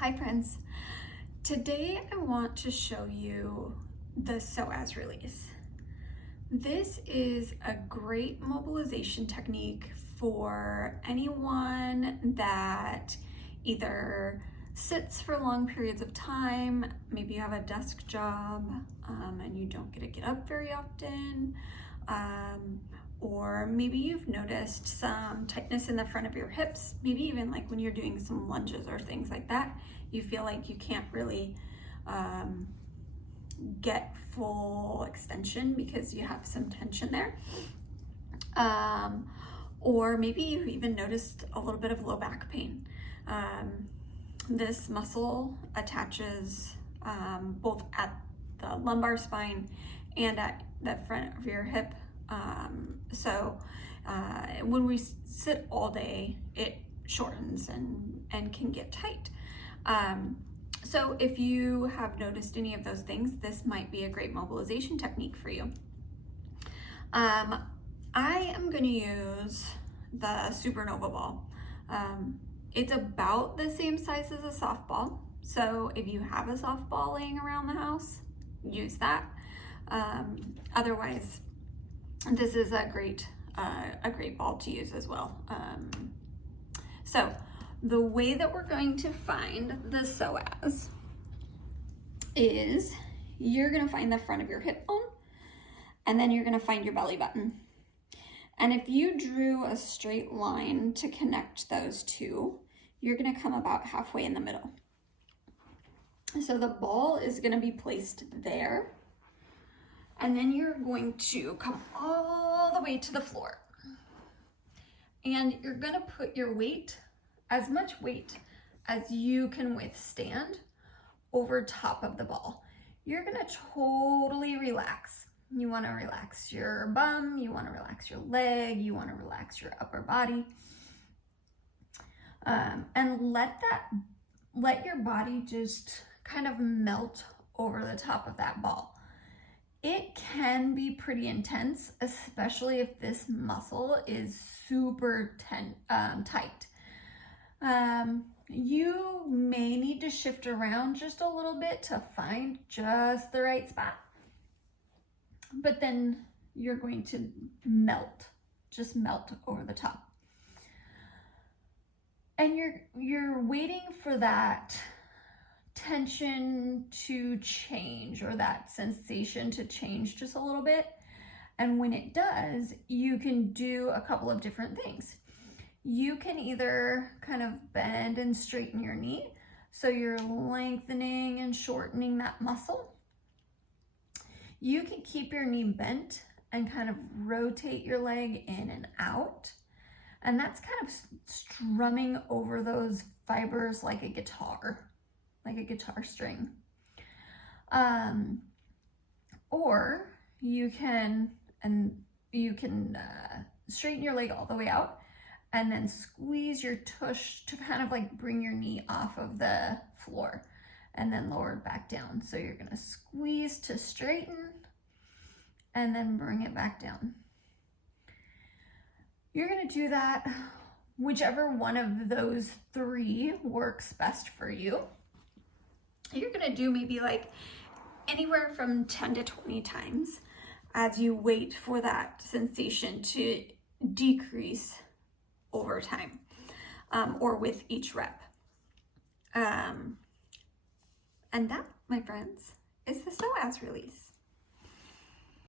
Hi friends, today I want to show you the Psoas release. This is a great mobilization technique for anyone that either sits for long periods of time, maybe you have a desk job and you don't get to get up very often, or maybe you've noticed some tightness in the front of your hips, maybe even like when you're doing some lunges or things like that, you feel like you can't really get full extension because you have some tension there. Or maybe you've even noticed a little bit of low back pain. This muscle attaches both at the lumbar spine and at the front of your hip. When we sit all day, it shortens and can get tight. So if you have noticed any of those things, this might be a great mobilization technique for you. I am going to use the Supernova ball. It's about the same size as a softball. So if you have a softball laying around the house, use that. Otherwise, this is a great ball to use as well. So the way that we're going to find the psoas is you're going to find the front of your hip bone, and then you're going to find your belly button. And if you drew a straight line to connect those two, you're going to come about halfway in the middle. So the ball is going to be placed there, and then you're going to come all the way to the floor. And you're going to put your weight, as much weight as you can withstand, over top of the ball. You're going to totally relax. You want to relax your bum, you want to relax your leg, you want to relax your upper body. And let your body just kind of melt over the top of that ball. It can be pretty intense, especially if this muscle is super tight. You may need to shift around just a little bit to find just the right spot. But then you're going to just melt over the top. And you're waiting for that tension to change, or that sensation to change just a little bit. And when it does, you can do a couple of different things. You can either kind of bend and straighten your knee, so you're lengthening and shortening that muscle. You can keep your knee bent and kind of rotate your leg in and out. And that's kind of strumming over those fibers like a guitar string. Or you can straighten your leg all the way out and then squeeze your tush to kind of like bring your knee off of the floor and then lower it back down. So you're gonna squeeze to straighten and then bring it back down. You're gonna do that whichever one of those three works best for you. You're gonna do maybe like anywhere from 10 to 20 times as you wait for that sensation to decrease over time, or with each rep. And that, my friends, is the psoas release.